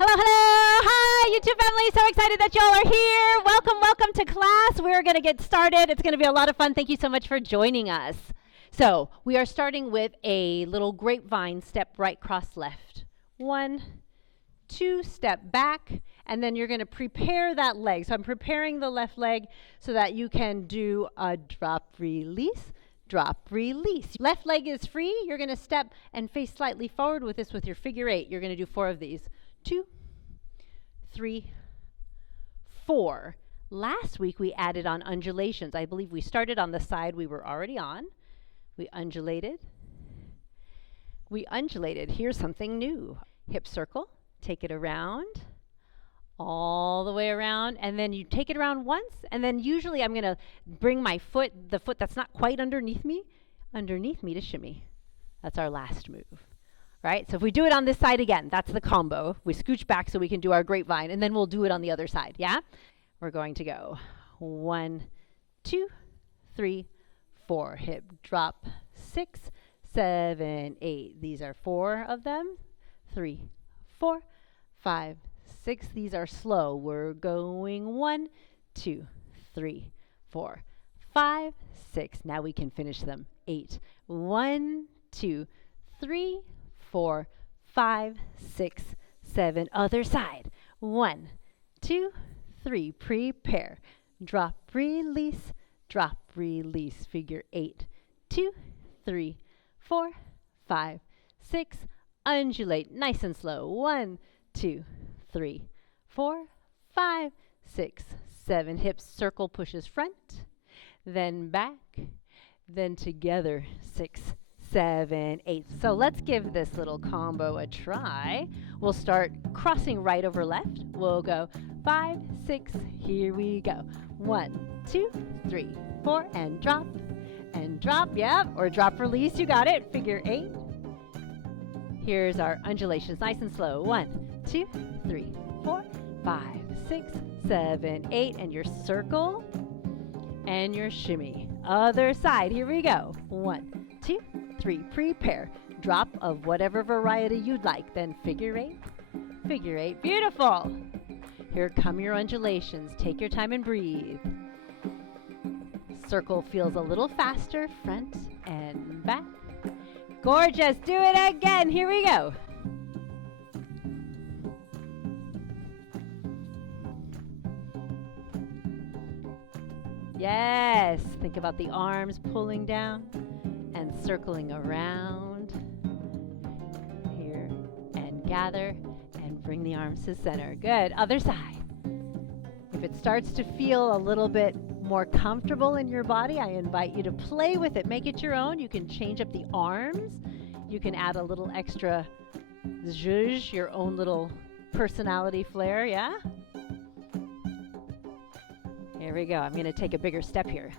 Hello, hello. Hi, YouTube family. So excited that y'all are here. Welcome, welcome to class. We're going to get started. It's going to be a lot of fun. Thank you so much for joining us. So we are starting with a little grapevine step right, cross left. 1, 2, step back, and then you're going to prepare that leg. So I'm preparing the left leg so that you can do a drop, release, drop, release. Left leg is free. You're going to step and face slightly forward with this with your figure 8. You're going to do 4 of these. 2, 3, 4. Last week we added on undulations. I believe we started on the side we were already on. We undulated. Here's something new. Hip circle. Take it around. All the way around. And then you take it around once. And then usually I'm going to bring my foot, the foot that's not quite underneath me to shimmy. That's our last move. Right? So if we do it on this side again, that's the combo. We scooch back so we can do our grapevine, and then we'll do it on the other side. Yeah? We're going to go 1, 2, 3, 4. Hip drop. 6, 7, 8. These are 4 of them. 3, 4, 5, 6. These are slow. We're going 1, 2, 3, 4, 5, 6. Now we can finish them. 8. 1, 2, 3, 4, 5, 6, 7. Other side. 1, 2, 3. Prepare. Drop, release, drop, release. Figure 8. 2, 3, 4, 5, 6. Undulate. Nice and slow. 1, 2, 3, 4, 5, 6, 7. Hips circle, pushes front. Then back. Then together. 6, 7, 8. So let's give this little combo a try. We'll start crossing right over left. We'll go 5, 6. Here we go. 1, 2, 3, 4, and drop. And drop, yeah. Or drop, release. You got it. Figure 8. Here's our undulations. Nice and slow. 1, 2, 3, 4, 5, 6, 7, 8. And your circle. And your shimmy. Other side. Here we go. 1, 2, 3. Prepare. Drop of whatever variety you'd like. Then figure 8. Figure 8. Beautiful. Here come your undulations. Take your time and breathe. Circle feels a little faster. Front and back. Gorgeous. Do it again. Here we go. Yes. Think about the arms pulling down and circling around. Here. And gather and bring the arms to center. Good. Other side. If it starts to feel a little bit more comfortable in your body, I invite you to play with it. Make it your own. You can change up the arms. You can add a little extra zhuzh, your own little personality flair, yeah? Here we go. I'm going to take a bigger step here.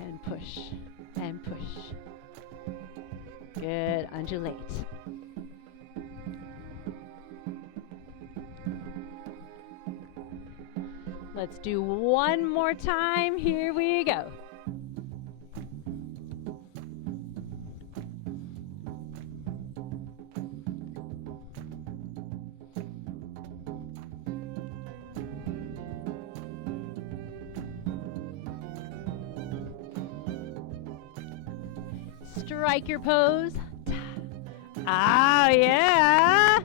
And push, and push. Good. Undulate. Let's do one more time. Here we go. Strike your pose. Oh, yeah.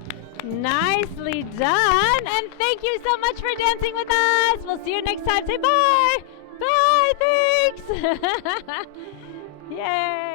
Nicely done. And thank you so much for dancing with us. We'll see you next time. Say bye. Bye. Thanks. Yay.